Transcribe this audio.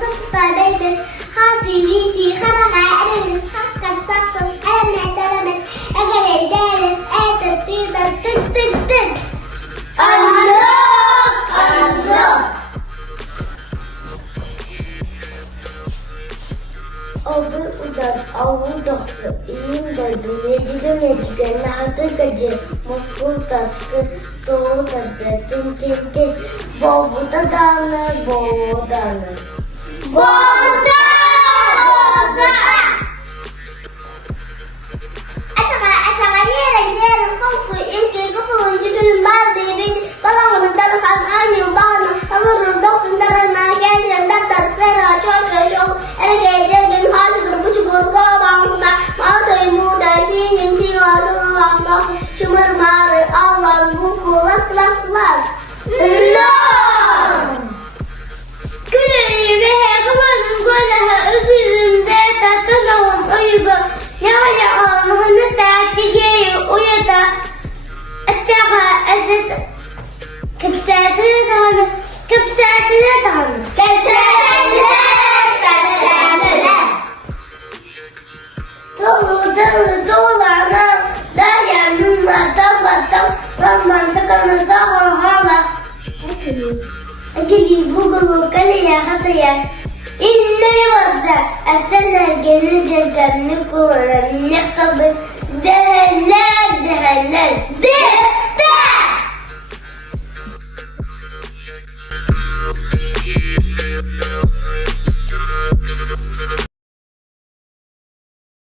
صفة بيبس هاتي بيتي خرقة أنا نسحق تصصص أنا معترمت أجل الدارس آتر تيتر تك تك تك الله الله Avudası iyiydi, mecigen, hatıgacı, muskutaskı, soğudadı, tin tin tin, boğda danı, boğdanı. Boğda! أتغير الخوف يمكن قفل جبل الماضي بين بلغنا الدرخ عن أني وبعنا أضر الضغط ترى المكان يندد السنة شوف أنا جاي هاشكر بشكر قابع مقطع ما تيموت أكين يمكن وأدور عن ضغط شمر ماري الله نبوكو لس لس لس لا كل يمها قبل نقولها أقلم ذاتا تنوم أيضا يا مهندسة ويدا التغى أزد كبسات لدهن كبسات لدهن كبسات لدهن طول عنا لا يعلم ما تبطل لما سكن الظهر هذا أجلي بوغل وكلي يا خطيا إني وضع السنة الجديدة كان نكون نختبر ده لا